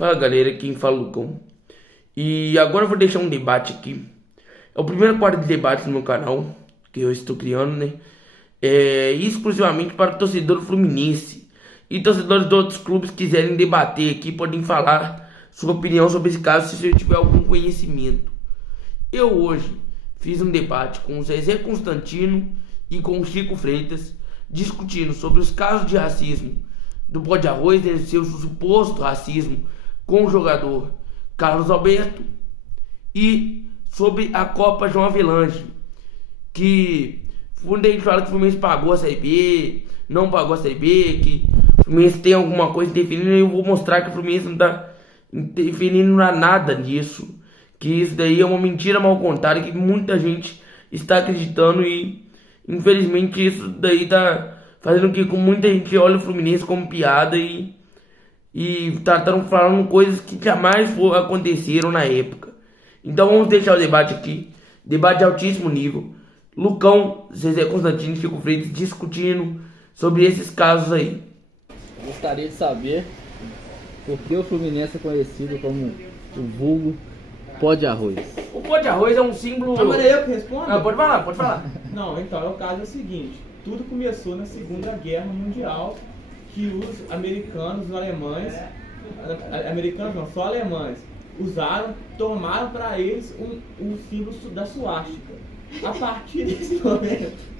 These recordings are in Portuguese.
Fala galera, quem fala é o Lucão. E agora eu vou deixar um debate aqui. É o primeiro quadro de debate no meu canal, que eu estou criando, né? Exclusivamente para o torcedor do Fluminense. E torcedores de outros clubes que quiserem debater aqui, podem falar sua opinião sobre esse caso, se você tiver algum conhecimento. Eu hoje fiz um debate com o Zezé Constantino e com o Chico Freitas, discutindo sobre os casos de racismo do Pó de Arroz, né, seu suposto racismo com o jogador Carlos Alberto, e sobre a Copa João Avelange, que quando a gente fala que o Fluminense pagou a Série B, não pagou a Série B, que o Fluminense tem alguma coisa interferindo, eu vou mostrar que o Fluminense não está interferindo na nada nisso, que isso daí é uma mentira mal contada, que muita gente está acreditando, e infelizmente isso daí tá fazendo com que muita gente olhe o Fluminense como piada e falando coisas que jamais aconteceram na época. Então vamos deixar o debate aqui, debate de altíssimo nível. Lucão, Zezé Constantino e Chico Freitas discutindo sobre esses casos aí. Gostaria de saber por que o Fluminense é conhecido como o vulgo Pó de Arroz. O Pó de Arroz é um símbolo... Ah, mas é eu que respondo? Não, pode falar. Não, então, o caso é o seguinte. Tudo começou na Segunda Guerra Mundial, que os americanos, os alemães... Americanos não, só alemães. Tomaram para eles um símbolo da suástica. A partir desse momento...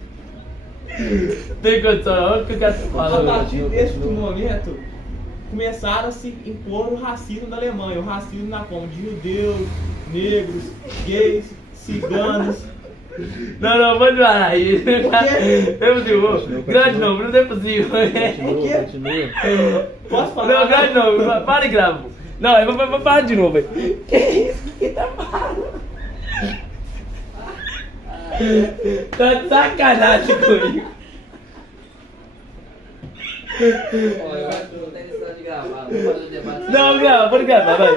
Tem condição, olha o que eu quero falar. A partir desse momento, começaram a se impor o racismo da Alemanha. O racismo na forma de judeus, negros, gays, ciganos. Não, pode parar aí. Eu digo, grande não é possível. Continua. Posso falar? Não, grande não, para e grava. Não, eu vou parar de novo. Que isso? Que tá parado? Tá de sacanagem comigo. Ó, eu acho que não tem necessidade de gravar. Vou fazer o debate. Não, pode gravar, vai.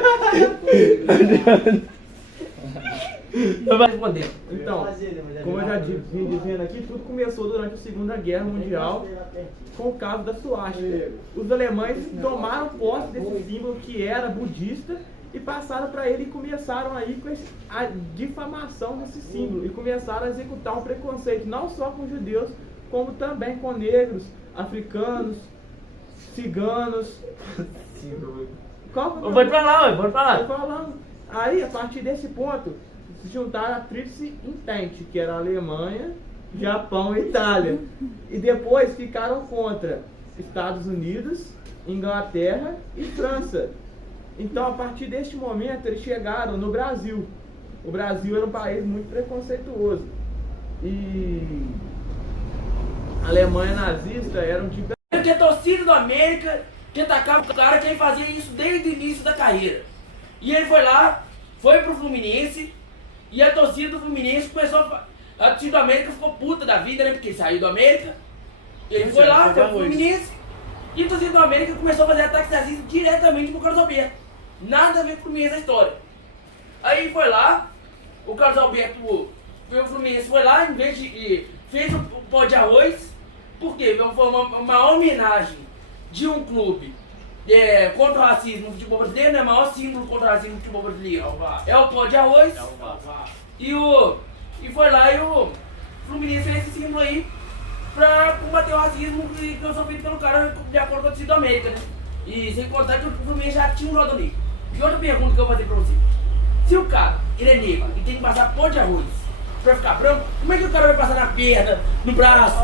Não vai responder. Então, como eu já vim dizendo aqui, tudo começou durante a Segunda Guerra Mundial com o caso da suástica. Os alemães tomaram posse desse símbolo que era budista e passaram para ele e começaram aí com a difamação desse símbolo e começaram a executar um preconceito não só com judeus, como também com negros, africanos, ciganos. Pode falar. Tô falando. Aí, a partir desse ponto, se juntaram a Tríplice Entente, que era a Alemanha, Japão e Itália. E depois ficaram contra Estados Unidos, Inglaterra e França. Então, a partir deste momento, eles chegaram no Brasil. O Brasil era um país muito preconceituoso. E a Alemanha nazista era um tipo... Que a torcida do América que atacava o cara, que ele fazia isso desde o início da carreira. E ele foi lá, foi pro Fluminense, e a torcida do Fluminense começou a torcida do América ficou puta da vida, né? Porque ele saiu do América, ele foi lá, foi pro Fluminense, e a torcida do América começou a fazer ataques racistas diretamente pro Carlos Alberto. Nada a ver com o Fluminense na história. Aí foi lá, o Carlos Alberto, o Fluminense foi lá, em vez de fez o Pó de Arroz, porque foi uma homenagem de um clube contra o racismo no futebol brasileiro, né? O maior símbolo contra o racismo no futebol brasileiro é o Pó de Arroz. E foi lá e o Fluminense fez esse símbolo aí pra combater o racismo que eu sofri pelo cara de acordo com a torcida do América, né? E sem contar que o Fluminense já tinha um jogador negro. E outra pergunta que eu vou fazer pra você: se o cara ele é negro e tem que passar Pó de Arroz pra ficar branco, como é que o cara vai passar na perna, no braço?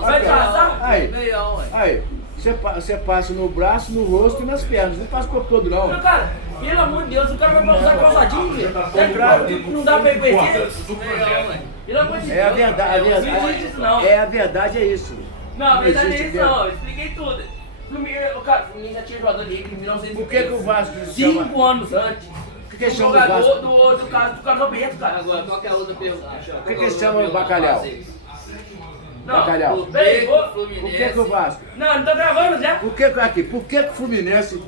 Vai passar? Aí, você passa no braço, no rosto e nas pernas. Não passa o corpo todo, não. Meu cara, pelo amor de Deus, o cara vai usar calçadinho, velho. Não dá pra reconhecer. Pelo amor de Deus. É a verdade, Não existe isso, não. a verdade é isso. Não, a verdade é existe isso, não. Eu expliquei tudo. O cara, o Fluminense já tinha jogador negro em 1910. Por que o Vasco se 5 anos antes. Por que O chama o Vasco? jogador do Carlos Alberto, cara. Agora, qual que é a outra pergunta? Por que chama o Bacalhau? Não, Bacalhau. peraí, Por que o Vasco? Não tô gravando já. Por que o Fluminense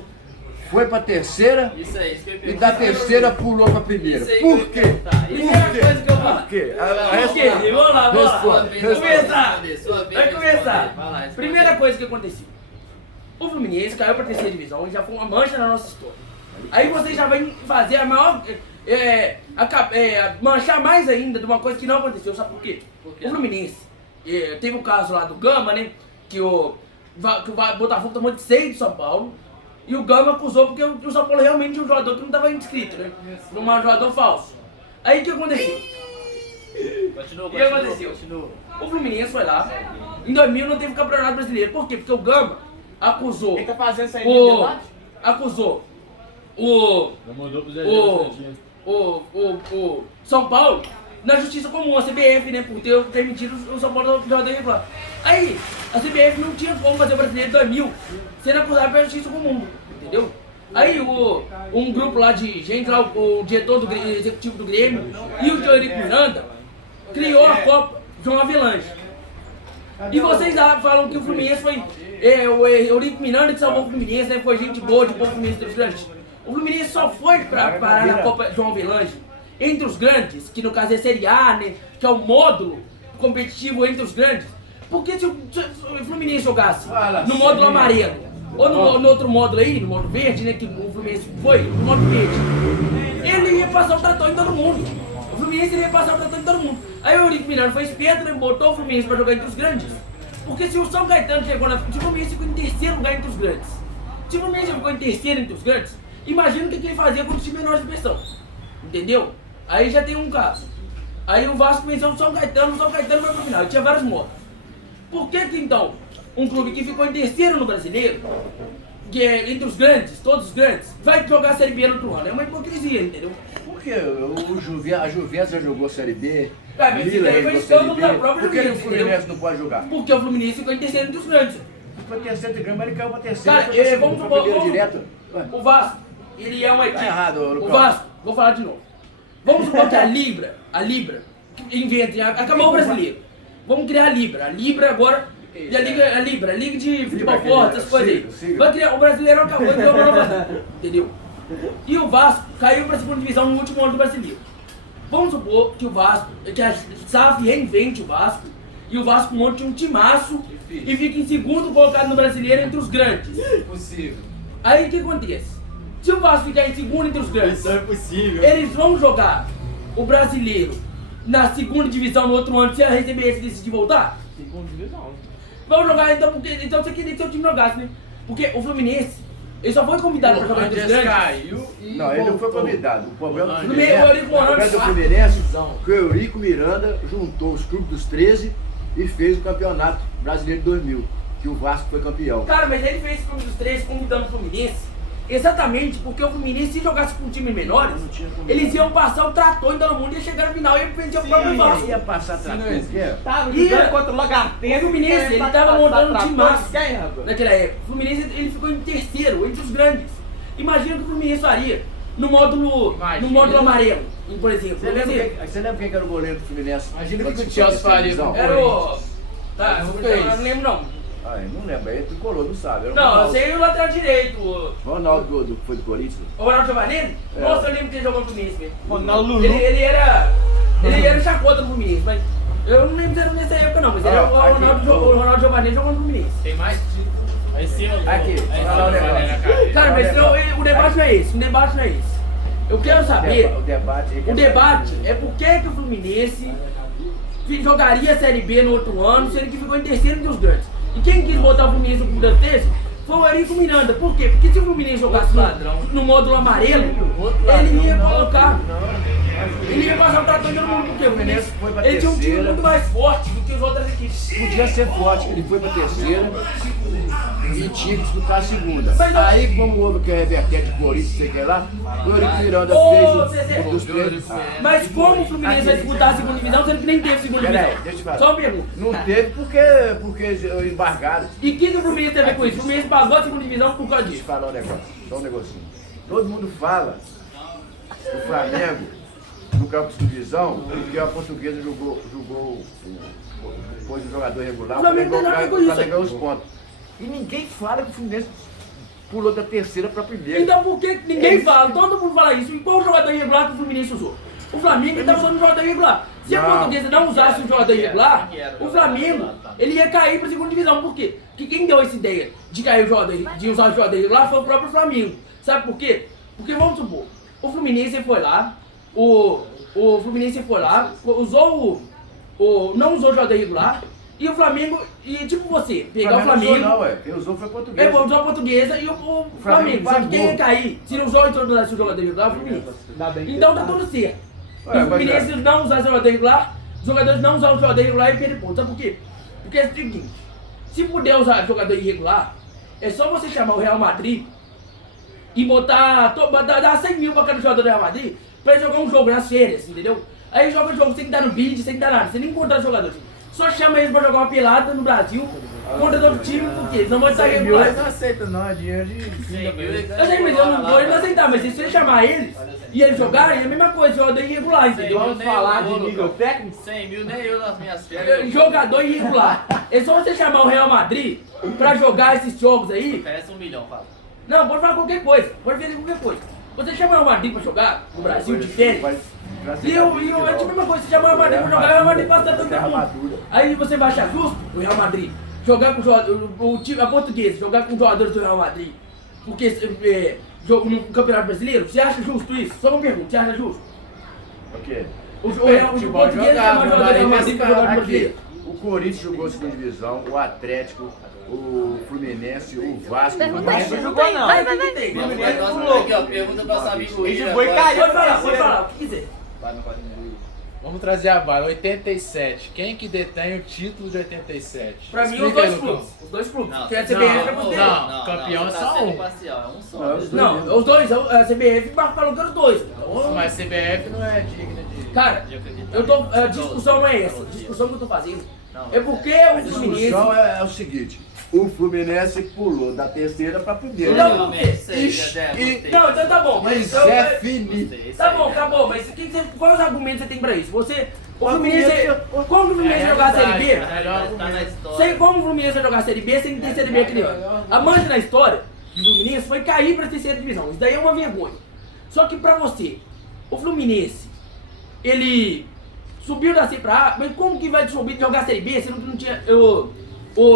foi pra terceira Isso aí, isso que eu ia e perguntar. da terceira pulou pra primeira? Isso aí Por que eu ia quê? perguntar. Primeira coisa que eu falo. Por quê? Por quê? Vamos lá. Responde. Começar. Sua vez Vai de começar. responder. Vai lá, responde. Primeira coisa que aconteceu. O Fluminense caiu pra terceira divisão e já foi uma mancha na nossa história. Aí vocês já vão fazer a maior... manchar mais ainda de uma coisa que não aconteceu. Sabe por quê? O Fluminense teve o caso lá do Gama, né? Que o Botafogo tomou de 6 do São Paulo. E o Gama acusou porque o São Paulo realmente tinha um jogador que não estava inscrito, né? Um jogador falso. Aí o que aconteceu? O que aconteceu? O Fluminense foi lá. Em 2000 não teve campeonato brasileiro. Por quê? Porque o Gama acusou. Ele tá fazendo isso aí no debate? Acusou o São Paulo na justiça comum, a CBF, né? Por ter permitido o São Paulo jogador irregular. Aí, a CBF não tinha como fazer o brasileiro em 2000 sendo acusado pela justiça comum, entendeu? Aí um grupo lá de gente, lá, o diretor do executivo do Grêmio e o Eurico Miranda criou a Copa João Avelange. E vocês falam que o Fluminense foi o Eurico Miranda que salvou o Fluminense, né? Foi gente boa de bom Fluminense dos grandes. O Fluminense só foi pra parar na Copa João Avelange entre os grandes, que no caso é a Série A, né? Que é o módulo competitivo entre os grandes. Porque se o Fluminense jogasse no módulo amarelo, ou no outro módulo aí, no módulo verde, né? Que o Fluminense foi, no módulo verde, ele ia passar o tratão em todo mundo. O Fluminense ia passar o tratão em todo mundo. Aí o Eurico Miranda foi esperto, né? Botou o Fluminense pra jogar entre os grandes. Porque se o São Caetano chegou se o Fluminense ficou em terceiro lugar entre os grandes, se o Fluminense ficou em terceiro entre os grandes, imagina o que ele fazia com o time menor de expressão. Entendeu? Aí já tem um caso. Aí o Vasco venceu o São Caetano foi pro final. E tinha vários mortos. Por que então um clube que ficou em terceiro no brasileiro, que é entre os grandes, todos os grandes, vai jogar a Série B no outro ano? É uma hipocrisia, entendeu? Porque a Juventus já jogou Série B, Mas isso Milan daí jogou foi Série escândalo B. da própria Por que o Juventus, Fluminense entendeu? não pode jogar? Porque o Fluminense ficou em terceiro entre os grandes. Foi terceiro de grama, mas ele caiu pra terceiro. Cara, foi pra vamos segunda, foi supor, primeiro direto. Ué, o Vasco, ele é uma equipe. Tá errado, O Lucão. Vasco, vou falar de novo. Vamos supor que a Libra, inventa, acabou o brasileiro. Vamos criar a Libra agora, e a Libra, a Liga de Futebol aquele, Forte, essas coisas aí. siga. Vai criar, o brasileiro acabou, então uma nova, entendeu? E o Vasco caiu pra segunda divisão no último ano do brasileiro. Vamos supor que a SAF reinvente o Vasco, e o Vasco monte um timaço e fica em segundo colocado no brasileiro entre os grandes. Possível. Aí o que acontece? Se o Vasco ficar em segundo entre os grandes, Isso é possível. eles vão jogar o brasileiro na segunda divisão no outro ano se a RCBS decidir voltar? Segunda divisão. Vão jogar então, então você queria que seu time jogasse, né? Porque o Fluminense, ele só foi convidado para jogar entre os Antes grandes. caiu e Não, ele não foi voltou. convidado. O problema do No meio, o Eurico Fluminense, Morando, do Fluminense que o Eurico Miranda juntou os clubes dos 13 e fez o campeonato brasileiro de 2000, que o Vasco foi campeão. Cara, mas ele fez esse clube dos três convidando o Fluminense exatamente porque o Fluminense, se jogasse com times menores, eles iam passar o trator em todo mundo e ia chegar na final e ia vencer o próprio Vasco. Ia passar trator, não o quê? Tava Ia. jogando contra o Lagartense. O Fluminense, ele tava montando um timaço Quem, rapaz? naquela época. O Fluminense, ele ficou em terceiro, entre os grandes. Imagina o que o Fluminense faria no módulo amarelo, por exemplo. Você lembra quem era o goleiro do Fluminense? Imagina Quando que o disputou Chelsea a faria divisão? com Era o... Tá, Não eu fez. não lembro não. Ah, eu não lembro, aí tu colou, não sabe. Era o Não, eu Ronaldo. sei o lateral direito. O Ronaldo que foi do Corinthians. Ronaldo Giovanelli? É. Nossa, eu lembro que ele jogou no Fluminense mesmo. Ronaldo Lulu. Ele era chacota do Fluminense, mas eu não lembro se era nessa época não, mas ele, Ah, o aqui, Ronaldo Giovanelli jogou no Fluminense. Tem mais título. Vai ser o... Aqui, Aí fala o negócio. Cara, mas o debate não é esse, o debate não é esse. Eu quero saber, O debate é por que o Fluminense jogaria a Série B no outro ano, sendo que ficou em terceiro entre os grandes. E quem quis botar o Fluminense no clube da terça foi o Eurico Miranda. Por quê? Porque se o Fluminense jogasse no módulo amarelo, ele ia colocar... Ele ia passar o trator de todo mundo, porque o Fluminense foi pra ele tinha um time terceira. muito mais forte do que as outras equipes. Podia ser forte, ele foi pra terceira e tinha que disputar a segunda. Mas não- Aí, como houve que é revertente de Corinthians, sei que lá, o Eurico Miranda Ô, fez Zezé. o dos 13. Mas como o Fluminense vai disputar a segunda divisão, sendo que nem teve segunda Peraí, divisão? deixa eu te falar. Só uma pergunta. Não teve porque embargaram. E o que o Fluminense tem a ver com isso? O Fluminense pagou a segunda divisão por causa Deixa eu disso. falar um negócio, só um negocinho. Todo mundo fala que o Flamengo, no campo de divisão, porque a Portuguesa pôs o jogador regular, O Flamengo tem nada a ver com isso. ganhou os pontos. E ninguém fala que o Fluminense pulou da terceira pra primeira. Então por que ninguém fala? Todo mundo fala isso. E qual jogador irregular que o Fluminense usou? O Flamengo estava usando um jogador irregular. Se a Não. Portuguesa não usasse o jogador irregular, o Flamengo ele ia cair pra segunda divisão. Por quê? Porque quem deu essa ideia de cair o jogador, de usar o jogador irregular foi o próprio Flamengo. Sabe por quê? Porque vamos supor, o Fluminense foi lá, o Fluminense foi lá, usou não usou o jogador irregular, e o Flamengo, e tipo você, pegar o Flamengo. Não, ué. Quem usou foi português. Usou a Portuguesa e o Flamengo. Só que quem ia cair, se não usou e introduziu o jogador irregular, o Fluminense. Ainda bem que Então você tá sabe. tudo certo. Ué, E o mas Fluminense não usar o jogador irregular, os jogadores não usar o jogador irregular e perder ponto. Sabe por quê? Porque é o seguinte, se puder usar jogador irregular, é só você chamar o Real Madrid e dar 100 mil pra cada jogador do Real Madrid pra ele jogar um jogo nas férias, entendeu? Aí joga o jogo sem que dar no bid, sem que dar nada, sem nem encontrar jogador. Só chama eles pra jogar uma pelada no Brasil contra outro time, porque senão vai estar regular. Eles não aceitam, não. É dinheiro de. Eu sei, mas eu não vou aceitar, mas se você chamar eles e eles jogarem, é a mesma coisa, jogador irregular, entendeu? Vamos falar de nível técnico? 100 mil, nem eu nas minhas férias. Jogador irregular. É só você chamar o Real Madrid pra jogar esses jogos aí. Oferece 1 milhão, fala. Não, pode falar qualquer coisa, pode fazer qualquer coisa. Você chamar o Real Madrid pra jogar no Brasil de férias. E eu, é tipo a mesma coisa, você chamar o Real Madrid pra jogar, o Real Madrid passa tanto mundo. Aí você vai achar justo o Real Madrid jogar com a Portuguesa, jogar com jogadores do Real Madrid, porque jogo no Campeonato Brasileiro, você acha justo isso? Só uma pergunta, você acha justo? O quê? O Portuguesa chamar o jogador do Real Madrid pra jogar no Brasileiro? O Corinthians jogou a segunda divisão, o Atlético, o Fluminense, o Vasco. Pergunta aí. Não jogou não. Vai. Pergunta pra Samir Ele foi cair. Pode falar, o que quiser. Vamos trazer a bala. 87. Quem que detém o título de 87? Pra mim, os Explica aí, dois Lucão. clubes. Os dois clubes. Não, Porque a CBF é poder. não, campeão é só um. Parcial, é um só. Não, os dois, a CBF falou que eram os dois. Então, Mas CBF não é digna de... cara, a discussão não é essa. A discussão que eu tô fazendo é porque o A Fluminense. discussão é o seguinte: o Fluminense pulou da terceira pra primeira. Não, Não, então tá bom, mas. Isso é finito. Tá bom, acabou, mas quais os argumentos você tem pra isso? O Fluminense. Como o Fluminense jogar a Série B? Tá na história. Como o Fluminense vai jogar a Série B sem ter Série B criando? A mancha na história do Fluminense foi cair pra terceira divisão. Isso daí é uma vergonha. Só que pra você, o Fluminense, ele subiu da C pra A, mas como que vai subir e jogar a Série B se não tinha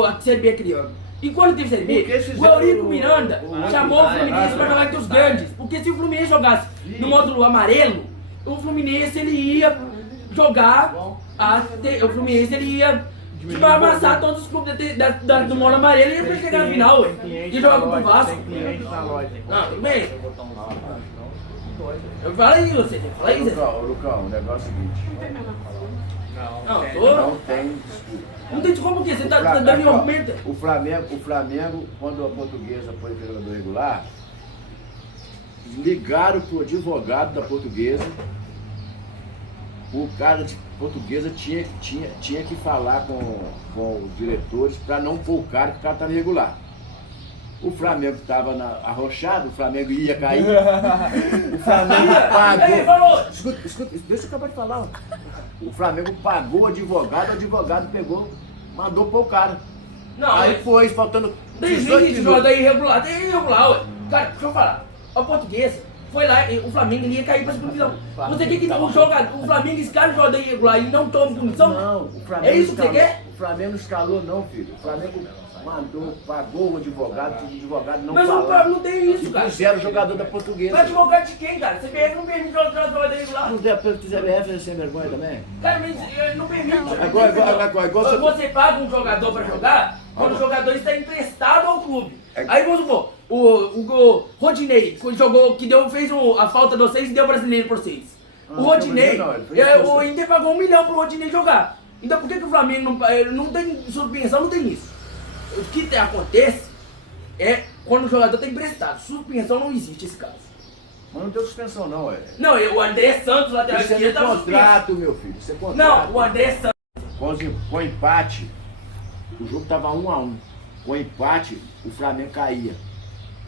a Série B criando? E quando teve Série Porque B, fizeram o Eurico Miranda chamou o Fluminense pra vai. jogar entre os grandes. Porque se o Fluminense jogasse no módulo amarelo, o Fluminense ele ia jogar, o Fluminense ele ia amassar todos os clubes do módulo amarelo e ia chegar na final, ué. E jogar contra o Vasco. Não, tudo bem. Fala aí, você. Fala aí, Zé. Lucão, o negócio é o seguinte: Não, não tem desculpa. não tem desculpa porque você tá dando um argumento. O Flamengo, quando a Portuguesa foi jogador regular, ligaram pro advogado da Portuguesa. O cara de Portuguesa tinha que falar com os diretores para não pôr o cara, porque o cara estava irregular. O Flamengo estava arrochado, o Flamengo ia cair. O Flamengo Ele falou. pagou. Escuta, deixa eu acabar de falar. O Flamengo pagou o advogado pegou, mandou pôr o cara. Não, Aí mas foi, faltando tem 18 gente minutos. jogador irregular, tem irregular, ué. Cara, deixa eu falar. A Portuguesa foi lá, o Flamengo ele ia cair pra segunda divisão. Você quer que o Flamengo escale o jogador irregular e não tome punição? Não, o Flamengo É isso que você escalou. quer? O Flamengo não escalou não, filho. O Flamengo pagou o advogado não Mas falar. não tem isso, cara. Puseram o jogador da Portuguesa. Mas advogado de quem, cara? CBF não permite jogador irregular. Não der pra CBF é sem vergonha também? Cara, mas não permite. Igual Você paga um jogador pra jogar quando o jogador está emprestado ao clube. É. Aí vamos supor, o Rodinei jogou, fez a falta de vocês e deu brasileiro pra vocês. O Rodinei, o Inter pagou 1 milhão pro Rodinei jogar. Então por que o Flamengo não tem suspensão, não tem isso? O que acontece é quando o jogador está emprestado. Suspensão não existe esse caso. Mas não deu suspensão não, é. Não, o André Santos, lateral Isso é esquerdo, no estava suspenso. contrato, meu filho. Isso é contrato. Não, o André Santos. Com empate, o jogo tava 1-1. Com empate, o Flamengo caía.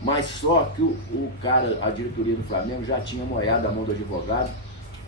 Mas só que o cara, a diretoria do Flamengo já tinha moiado a mão do advogado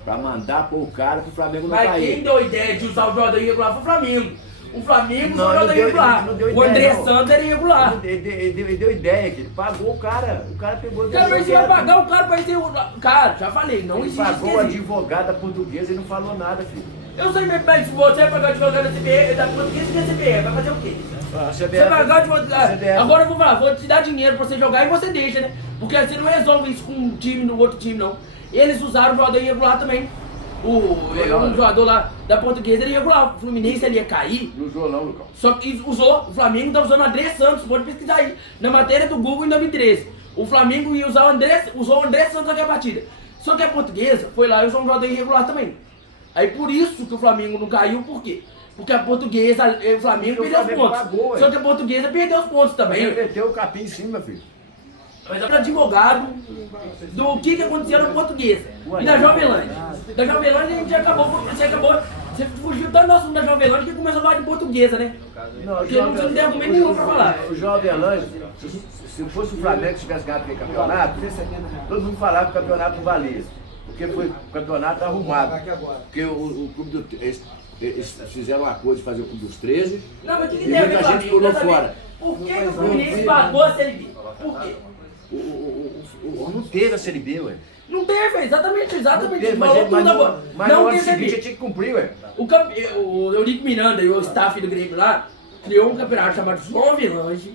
pra mandar pôr o cara pro Flamengo não Mas cair. quem deu a ideia de usar o jogador irregular foi o Flamengo. O Flamengo usou o Não, jogador ele irregular. não deu O ideia, André não. Santos era irregular. Ele deu ideia que ele pagou o cara pegou... Cara, mas você vai deixou pagar o cara pra ser irregular. Cara, já falei, não ele existe pagou o esse quesito. advogado portuguesa e não falou nada, filho. Eu sei mesmo, mas se você é pagar advogado da CBF, da portuguesa e da CBF, vai fazer o quê? A Você CBF, pagar advogado. CBF. Agora eu vou falar, vou te dar dinheiro pra você jogar e você deixa, né? Porque você não resolve isso com um time no outro time, não. Eles usaram o jogador irregular também. Um jogador lá da portuguesa, ele irregular. O Fluminense ele ia cair. Não usou não, Lucão. Só que usou, o Flamengo tá usando o André Santos, pode pesquisar aí, na matéria do Google em 2013. O Flamengo ia usar usou o André Santos naquela partida. Só que a portuguesa foi lá e usou um jogador irregular também. Aí por isso que o Flamengo não caiu, por quê? Porque a portuguesa, o Flamengo Porque o perdeu os Flamengo pontos. pagou, Só que a portuguesa perdeu os pontos também. Ele meteu o capim em cima, filho. Mas era advogado do que aconteceu na portuguesa e da Jovelândia. Da Jovelândia a gente você fugiu tanto do assunto da Jovelândia que começou a falar de portuguesa, né? Porque não tem argumento nenhum pra falar. O João Avelange, se fosse o Flamengo que tivesse ganhado aquele campeonato, todo mundo falava que o campeonato não valia. Porque foi o campeonato arrumado. Porque o clube do. Eles fizeram um acordo de fazer o clube dos 13. Não, mas o que E tem a ver muita com a gente pulou fora. Por que o Fluminense pagou a Série B? Por quê? Não teve a Série B, ué. Não teve, exatamente. Não teve, Falou mas tudo agora. no Não ano teve seguinte Série tinha que cumprir, ué. B. O Eurico Miranda e o staff do Grêmio lá criou um campeonato chamado João Avelange.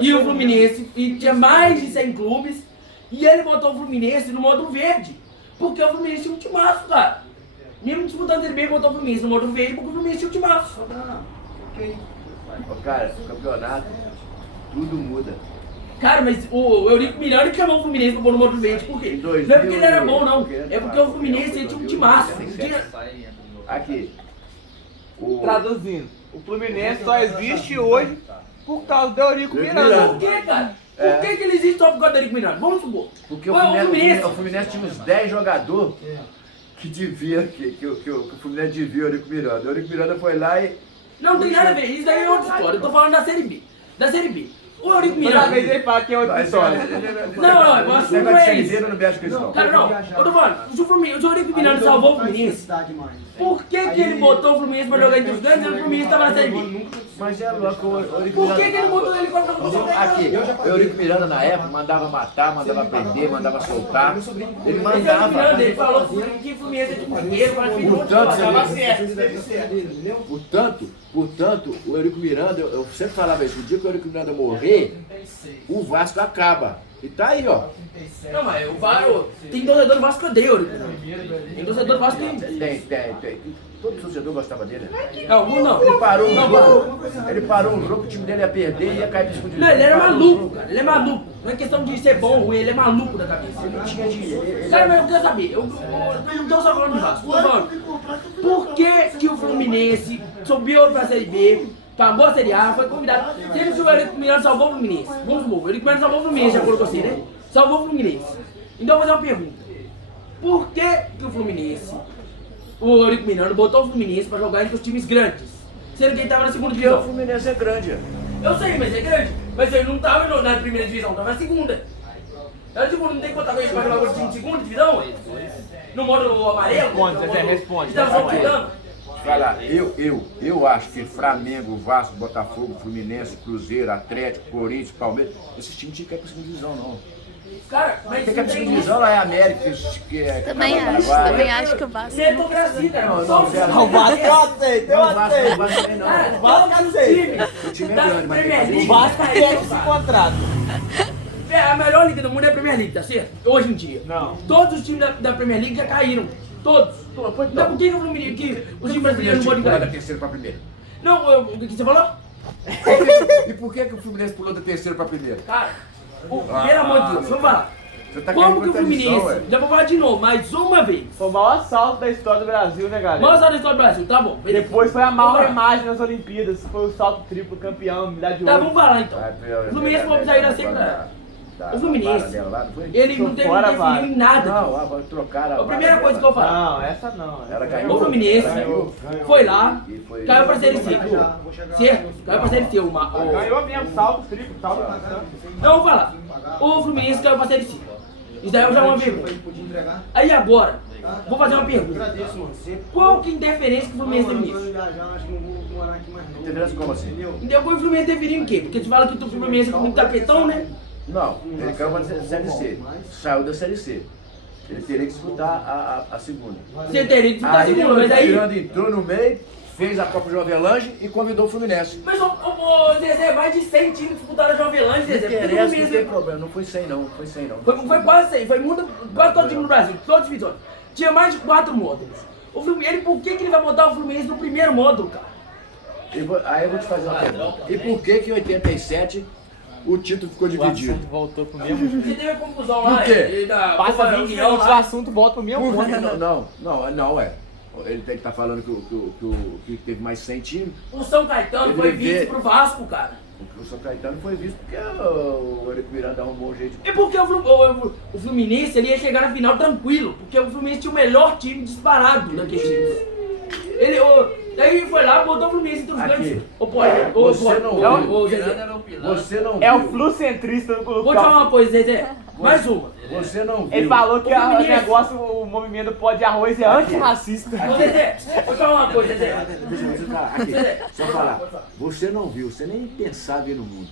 E o Fluminense, e tinha mais de 100 clubes, e ele botou o Fluminense no modo verde. Porque o Fluminense tinha um timaço, cara. Mesmo disputando ele bem, botou o Fluminense no modo verde, porque o Fluminense tinha um timaço. Ô, cara, o campeonato, tudo muda. Cara, mas o Eurico Miranda que chamou o Fluminense pra pôr no modo verde, por quê? Não é porque ele era bom, não. É porque o Fluminense ele tinha um timaço. Aqui. Traduzindo, o Fluminense só existe hoje por causa do Eurico Miranda. Por quê, cara? Por que ele existe só por causa do Eurico Miranda? Vamos supor. Porque o Fluminense tinha uns 10 jogadores que devia, que o Fluminense devia o Eurico Miranda. O Eurico Miranda foi lá e. Não tem nada a ver, isso daí é outra história. Eu tô falando da Série B. Da Série B. O Eurico Toda Miranda. vez ele fala que é outra história. Não, o assunto não é isso. Eu não mexe com isso, não. Cara, não, eu tô falando, se o Eurico Miranda salvou o Fluminense, por que ele botou o Fluminense pra jogar entre os grandes e o Fluminense tava na Série B? Mas é louco, o Eurico Por que Miranda. ele botou ele pra jogar? Aqui, o Eurico Miranda na época mandava matar, mandava prender, mandava soltar. Ele Esse Eurico mandava. Miranda, ele falou que o Fluminense é tipo dinheiro, mas filho, Portanto, tava certo. Portanto, o Eurico Miranda, eu sempre falava isso, o dia que o Eurico Miranda morrer, o Vasco acaba. E tá aí, ó. Não, mas o VAR, tem torcedor do Vasco que odeia o Eurico Miranda. Tem torcedor do Vasco que... Tem. Todo torcedor gostava dele. Não. Ele parou um jogo, o time dele ia perder e ia cair pro segundo Não, ele era maluco, cara. Ele é maluco. Não é questão de ser bom ou ruim, ele é maluco da cabeça. Ele não tinha dinheiro. Cara, mas eu quero saber, eu não tô só falando de Vasco, tô falando. Por que o Fluminense subiu pra Série B, pagou a Série A, foi convidado? Sendo que o Eurico Miranda salvou o Fluminense. Vamos supor, o Eurico Miranda salvou o Fluminense, já colocou assim, né? Salvou o Fluminense. Então eu vou fazer uma pergunta. Por que o Fluminense, o Eurico Miranda botou o Fluminense pra jogar entre os times grandes? Sendo que ele tava na segunda Porque o divisão. Fluminense é grande. Eu sei, mas é grande. Mas ele não tava na primeira divisão, tava na segunda. Era tipo, não tem que contar com ele pra jogar com o time de segunda divisão? No modo amarelo? Responde. Então, só cuidando. Falar, eu acho que Flamengo, Vasco, Botafogo, Fluminense, Cruzeiro, Atlético, Corinthians, Palmeiras, esses times tinham que ir pra segunda divisão, não. Cara, mas Tem que ir pra segunda divisão, lá é América, que é. Também acho que o Vasco. Meritocracia, cara. Não, Todos não, os não. O Vasco eu aceito, eu Não, o Vasco aceito. também não. Cara, Vasco todos os aceita. O time times é da grande, mas tem que Premier fazer League. O Vasco quer esse contrato. É, a melhor liga do mundo é a Premier League, tá certo? Hoje em dia. Não. Todos os times da Premier League já caíram. Todos. Então por que o Fluminense, que os times brasileiros não podem da cair? terceira pra primeira? Não, o que você falou? E por que o Fluminense pulou da terceira pra primeira? Cara, pelo amor de Deus, vamos falar. Você tá Como que o contradição, Fluminense, já vou falar de novo, mais uma vez. Foi o maior salto da história do Brasil, né, galera? Maior da história do Brasil, tá bom. beleza. Depois foi a maior Vamos lá. imagem nas Olimpíadas. Foi o salto triplo campeão, medalha de Tá, ouro. vamos falar então. O Fluminense foi sair da sempre. O Fluminense, ele não teve fora, definiu em nada. Não, trocaram A primeira coisa que eu falo. Não, essa não. Ela ganhou. O Fluminense foi lá, E foi- caiu pra Série C. Certo? Caiu pra Série C. Ganhou mesmo, salto triplo, salto campeão. Não, vou falar. O Fluminense caiu pra Série C. Isso daí já é uma pergunta. Aí agora, vou fazer uma pergunta. Qual que é a interferência que o Fluminense teve nisso? Interferência como assim? Entendeu? O Fluminense interferiu em quê? Porque te fala que o Fluminense é muito tapetão, né? Não, ele caiu pra Série C. Saiu da Série C. Ele teria que disputar a segunda. Você teria que disputar a Aí segunda, o mas aí... Miranda entrou no meio, fez a Copa João Avelange e convidou o Fluminense. Mas, ô, Zezé, mais de 100 times disputaram a Jovelândia, Não Zezé. interessa, não tem problema, não foi 100 não, não foi 100 não. Foi quase 100, foi quase todo time no Brasil, todas as divisões. Tinha mais de 4 módulos. O Fluminense, por que ele vai botar o Fluminense no primeiro módulo, cara? Aí eu vou te fazer uma pergunta. E por que que em 87 o título ficou O dividido? assunto voltou pro mesmo. Você teve a confusão lá, Por quê? da Passa Copa 20 União minutos, o lá. assunto volta pro mesmo Por que ponto. não, ele tem que estar falando que teve mais 100 times. O São Caetano Ele foi vê- vice pro Vasco, cara. O São Caetano foi visto porque o Eurico Miranda arrumou um jeito. E porque o Fluminense ele ia chegar na final tranquilo, porque o Fluminense tinha o melhor time disparado daquele time. Daí ele foi lá e botou o Fluminense entre os Aqui. grandes. Você não viu. Ô, Zezé. Miranda era o pilar. Você não É o viu. flucentrista do Vou te falar uma coisa, Zezé. Mais uma. Você não viu. Ele falou que O o Fluminense- negócio, o movimento pó de arroz é antirracista. Ô, Zezé, vou te falar uma coisa, Zezé. Deixa eu falar. Aqui, Zezé, só falar. Você não viu, você nem pensava em ir no mundo.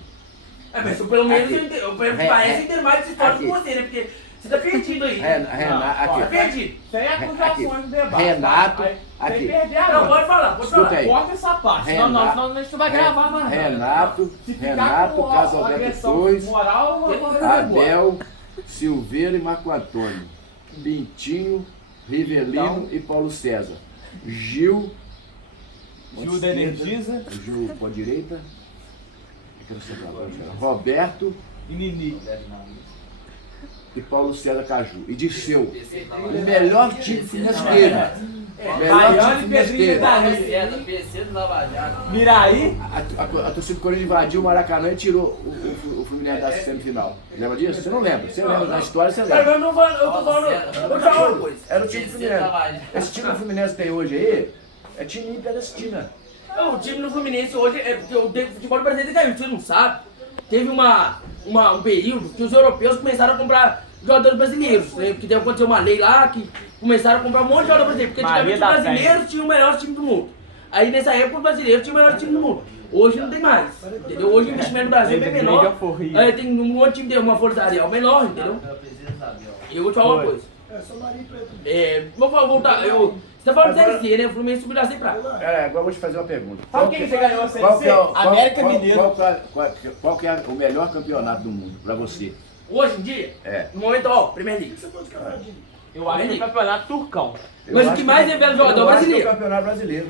É, mas pelo menos Aqui. eu entendo, parece entender mais de história que você, né? Porque você tá perdido aí. Renato, Tá aqui. perdido. Sem acusações no debate. Renato, Aí, aqui. Sem perder Não, agora. pode falar, pode Escuta falar. aí. Corta essa parte, senão a gente não vai gravar mais nada. Renato, Se ficar com Caso Alberto agressão 2, moral, eu vou embora. Abel, Silveira e Marco Antônio, Pintinho, Rivelino e Paulo César, Gil, Gil da Energisa Gil com a direita, Roberto e Nini. e Paulo César Caju. E Disseu, o melhor time do Fluminense teve. Melhor Baiano time e do Fluminense Pedrinho teve. da PC, PC do Nova Jaca. Miraí, A torcida do Corinthians invadiu o Maracanã e tirou o Fluminense da semifinal. Lembra disso? Você não lembra. Você lembra da história, você Cara, lembra. eu não falo, eu tô falando, vou te falar uma coisa. Era o time do Fluminense. Esse time do Fluminense tem hoje aí é time em Palestina. O time do Fluminense hoje é porque o futebol brasileiro caiu, você não sabe. Teve um período que os europeus começaram a comprar jogadores brasileiros, né? Porque aconteceu uma lei lá que começaram a comprar um monte de jogador brasileiro, porque Maria antigamente da os brasileiros tinham o melhor time do mundo. Aí nessa época os brasileiros tinham o melhor time do mundo. Hoje não tem mais, entendeu? Hoje o investimento no Brasil é bem Briga menor. forria. Aí tem um outro time, tem uma força areal menor, entendeu? E eu vou te falar uma coisa. Vou voltar, você tá falando de Série C, né? O Fluminense subiu da C pra. Agora eu vou te fazer uma pergunta. sabe quem você ganhou a Série Qual C? que é o- América qual- Mineiro. Qual que é o melhor campeonato do mundo pra você? Hoje em dia, É. no momento, ó, Premier League. Eu acho que é o campeonato turcão. Mas o que mais revela jogador eu acho que é brasileiro? o campeonato brasileiro.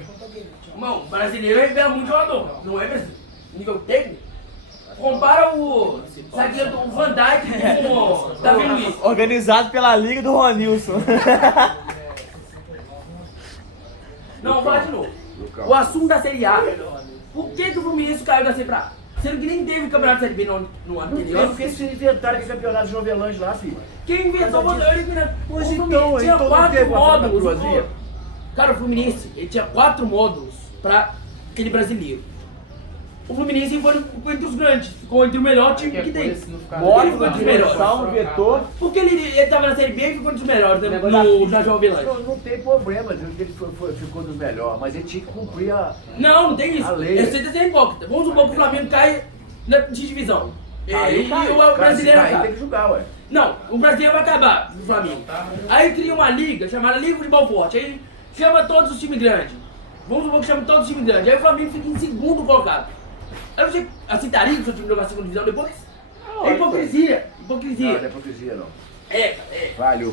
Irmão, o brasileiro revela muito jogador, não é brasileiro? Nível técnico. Compara o zagueiro do Van Dijk com o Davi Luiz. Organizado pela Liga do Ronilson. Não, fala de novo. Lucão. O assunto da Série A. Por que o Fluminense caiu da C pra A? Sendo que nem teve campeonato Série B no ano É anterior. porque se inventaram que campeonato de João Avelange lá, filho. Quem inventou o Fluminense? Pois O então, Fluminense tinha aí todo mundo 4 teve uma módulos. fantasia. Cara, o Fluminense ele tinha 4 módulos pra aquele brasileiro. O Fluminense foi entre os grandes, ficou entre o melhor time que tem. Módulo, Entre os melhores. direção, vetor. Porque ele tava na Série B e ficou entre os melhores né, na João Avelange. Não tem problema, ele ficou dos melhores, mas ele tinha que cumprir a. Não tem isso. A lei. Você tá sendo hipócrita. Vamos supor que o Flamengo cai de divisão. Aí E o brasileiro tem acaba. que jogar, ué. Não, o brasileiro vai acabar do Flamengo. Aí cria uma liga chamada Liga de Futebol Forte. Aí chama todos os times grandes. Vamos supor que chama todos os times grandes. Aí o Flamengo fica em segundo colocado. Aí você aceitaria que o seu time jogar a segunda divisão depois? É hipocrisia. Não, Hipocrisia. não é hipocrisia, não. É.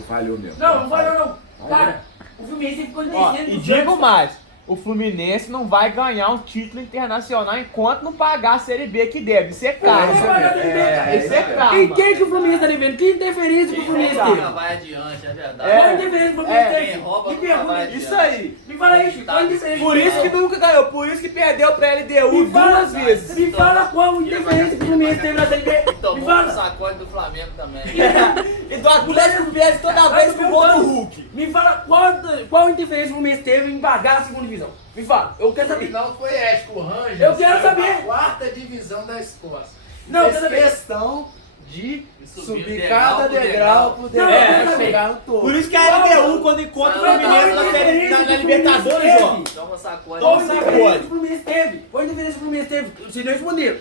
Falhou mesmo. Não vai não. Cara, o Fluminense ficou em Ó, terceiro. e dos digo grandes. mais, o Fluminense não vai ganhar um título internacional enquanto não pagar a Série B que deve. Isso é caro. Isso é Isso é caro. E quem que o Fluminense tá devendo? Que interferência que o Fluminense teve? Vai adiante, é verdade. Qual interferência que o Fluminense Quem teve? rouba Me não pergunta. vai Isso aí. Me fala aí, Chico, qual interferência? Por isso que nunca ganhou, por isso que perdeu pra LDU Me fala, duas vezes. Me fala qual interferência que o Fluminense teve na Série B. Me Tomou um fala. sacode do Flamengo também. E do Atlético perde toda vez com o gol do Hulk. Me fala qual interferência o Fluminense teve em pagar a segunda divisão. Me fala, eu quero saber. Não foi ético, o Rangers. Eu quero saiu saber. da quarta divisão da Escócia. Não, eu Fez quero saber. questão de Subir subir degrau cada por degrau por Não, degrau eu quero pra saber. chegar no topo. Por isso que a LDU, quando encontra o Fluminense na Libertadores, ó. Toma sacode. Qual Toma interferência que o Fluminense teve? Qual interferência que o Fluminense teve? Vocês não responderam.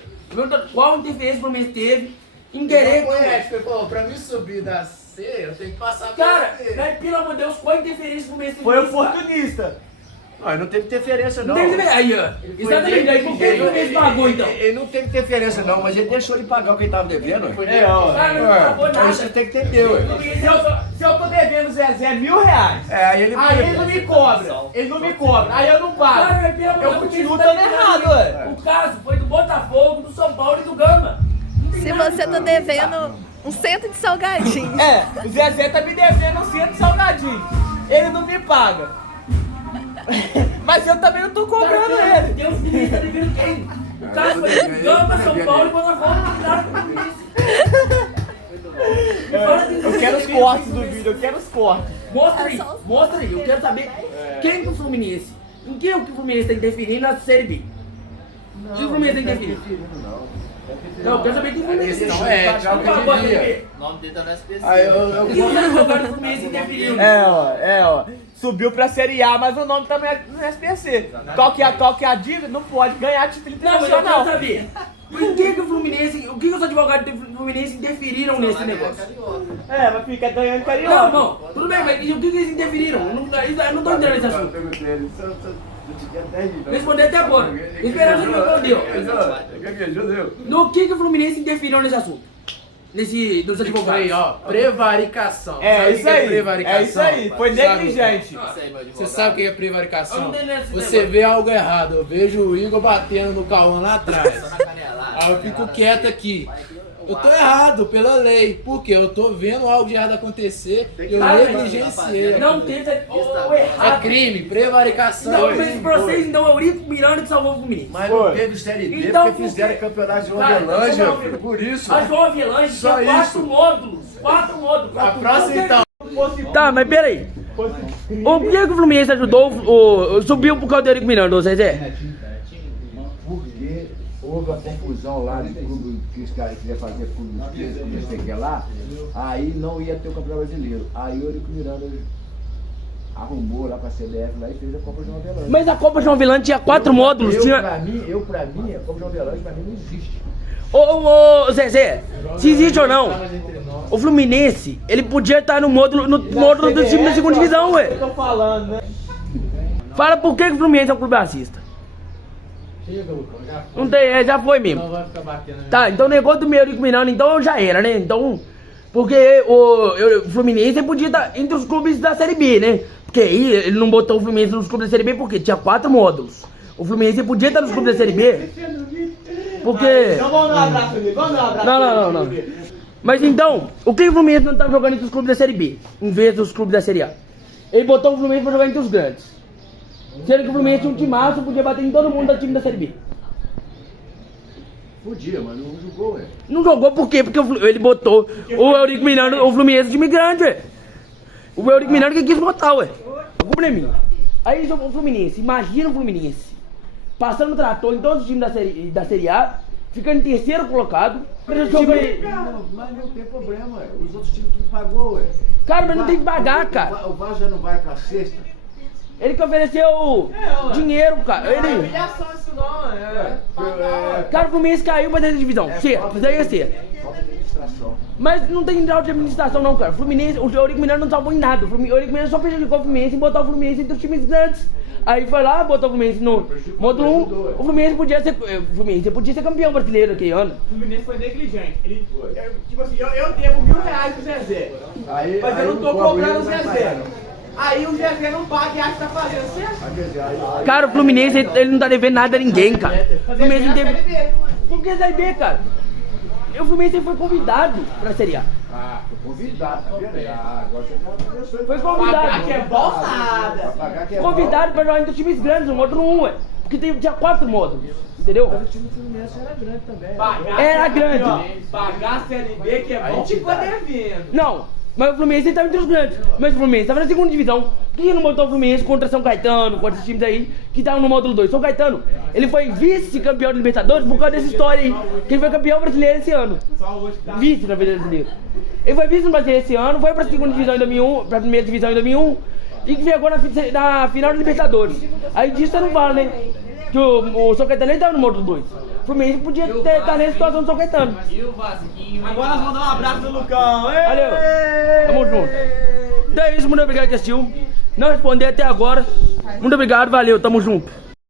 Qual interferência que o Fluminense teve em querer. Ele falou, pra mim subir da C, eu tenho que passar Cara, pela B. mas, pelo amor de Deus, qual a interferência pro Fluminense? Foi oportunista. Não, não teve interferência não. Não teve. Aí, ó. Exatamente. Aí, por que o Fluminense pagou então? Ele não teve interferência não, mas ele deixou ele pagar o que ele tava devendo. Ué. É, ó. Cara, não pagou Aí nada. você tem que entender, ué. Se eu tô devendo o Zezé R$1.000, É, aí ele... aí ele não me cobra. Ele não me cobra. Aí eu não pago. Cara, mas, pelo amor de Eu Deus, continuo tá dando ligado? errado, ué. O caso foi do Botafogo, do São Paulo e do Gama. Não tem Se nada você a tá ver. devendo um cento de salgadinho. É, o Zezé tá me devendo um centro salgadinho. Ele não me paga. Mas eu também não tô cobrando Cara, ele. Deus, o Fluminense tá devendo quem? O caso foi do Gama, São Paulo e Botafogo. Não tem nada com o Fluminense. Eu quero os cortes do vídeo, eu quero os cortes. Mostra aí, eu quero saber quem que o Fluminense, em que o Fluminense está interferindo na Série B? O que o Fluminense está interferindo? Não, eu quero saber quem o Fluminense Questão está ética, Não pagou a Série devia. B. O nome dele tá no SPC. Aí eu... E os advogados do Fluminense interferiram? É, ó. Subiu pra Série A, mas o nome tá no SPC. Qual que é a dívida? Não pode ganhar título Não, mas eu quero internacional. saber. Por que o Fluminense, o que os advogados do Fluminense interferiram nesse negócio? É, mas fica ganhando Não, carioca. não, tudo bem, mas o que eles interferiram? Eu não tô entendendo esse assunto. Responder até agora. Esperando que respondeu. No que o Fluminense interferiu nesse assunto? Dos advogados. Aí, ó, prevaricação. É Sabe o isso que aí, prevaricação? é isso aí. Foi Sabe? negligente. Você sabe o que é Eu não prevaricação? entendo esse Você negócio. vê algo errado. Eu vejo o Igor batendo no Cauã lá atrás. Na canelada. Aí eu fico quieto aqui. Eu tô errado pela lei. Por quê? Eu tô vendo algo de errado acontecer e eu Cara, negligenciei. Não teve o É errado. crime, prevaricação. Não, mas pra vocês, então, é o Eurico Miranda que salvou o Fluminense. Mas não teve Série B Então, porque fizeram campeonato de Cara, Uberlândia, então, filho. Por isso. A João Avelange Só tinha 4 isso. módulos. 4 módulos. A próxima então. Tá, mas peraí. Por que o Fluminense ajudou, subiu por causa do Eurico Miranda, ô Zezé? Porque houve a confusão lá de clube que os caras queriam fazer clube dos 15, não sei o que lá, aí não ia ter o Campeonato Brasileiro. Aí o Eurico Miranda arrumou lá pra CBF lá e fez a Copa João Avelange. Mas a Copa João Avelange tinha 4 módulos. Eu, Tinha... pra mim, a Copa João Avelange pra mim não existe. Ô, Zezé, se existe ou não, o Fluminense, ele podia estar no módulo do time da segunda divisão, ué. Eu tô falando, né? Fala por que o Fluminense é um clube racista. Chega, Lucão, já foi. Não tem, já foi mesmo. Não vai ficar batendo. Tá, então o negócio do Eurico Miranda, então já era, né? Então, porque o Fluminense podia estar entre os clubes da Série B, né? Porque aí ele não botou o Fluminense nos clubes da Série B porque tinha 4 módulos. O Fluminense podia estar nos clubes da Série B porque... Então vamos dar um abraço ali, vamos dar um abraço Não. ali. Mas então, o que o Fluminense não tá jogando entre os clubes da Série B, em vez dos clubes da Série A? Ele botou o Fluminense pra jogar entre os grandes. Sendo que o Fluminense tinha um timaço, podia bater em todo mundo do time da Série B. Podia, mas não jogou, ué. Não jogou por quê? Porque ele botou o Eurico Miranda, o Fluminense time grande, ué. O Eurico Miranda que quis botar, ué. A culpa não é minha. Aí jogou o Fluminense, imagina o Fluminense passando trator em todos os times da série A, ficando em terceiro colocado. Mas não tem problema, ué. Os outros times tudo pagou, ué. Cara, mas não tem que pagar, cara. O Vasco já não vai pra sexta. Ele que ofereceu dinheiro, cara. Não é Ele... humilhação isso não, Cara, o Fluminense caiu pra dentro da divisão. Certo, isso daí é certo. Falta de administração. Mas não tem grau de administração não, cara. O Fluminense, o Eurico Miranda não salvou em nada. O Eurico Miranda só prejudicou o Fluminense e botou o Fluminense entre os times grandes. Aí foi lá, botou o Fluminense no módulo 1. O Fluminense podia ser campeão brasileiro aquele ano. O Fluminense foi negligente. Ele, tipo assim, eu devo R$1.000 pro Zezé. Mas eu não tô cobrando o Zezé. Aí o Zezé não paga e acha que tá fazendo certo. Cara, o Fluminense, ele não tá devendo nada a ninguém, cara. O Fluminense não teve... Por que Série B, cara? O Fluminense foi convidado pra Série A. Ah, foi convidado, tá vendo aí? Ah, agora você tá pensando. Foi Pagar convidado. que é bolsada. Pra pagar que é Convidado pra jogar entre os times grandes, no módulo 1, ué. Porque tinha 4 módulos, entendeu? O time do Fluminense era grande também. Pagar Era Série B, grande. ó. Pagar a Série B que é bom, ficou devendo. Não, mas o Fluminense estava entre os grandes. Mas o Fluminense estava na segunda divisão. Por que não botou o Fluminense contra São Caetano, contra esses times aí que estavam no módulo 2? São Caetano, ele foi vice-campeão de Libertadores por causa dessa história aí. Que ele foi campeão brasileiro esse ano. Só hoje tá. Vice na brasileiro. Ele foi vice no brasileiro esse ano, foi pra segunda divisão em 2001, pra primeira divisão em 2001 e que chegou na final da Libertadores. Aí disso não vale, né? Que o São Caetano nem tava no Moto 2. O Fluminense podia estar nessa situação do São Caetano. E o Vasquinho. Agora nós vamos dar um abraço no Lucão. Ei! Valeu. Tamo junto. Então é isso, muito obrigado que assistiu. Não responder até agora. Muito obrigado, valeu, tamo junto.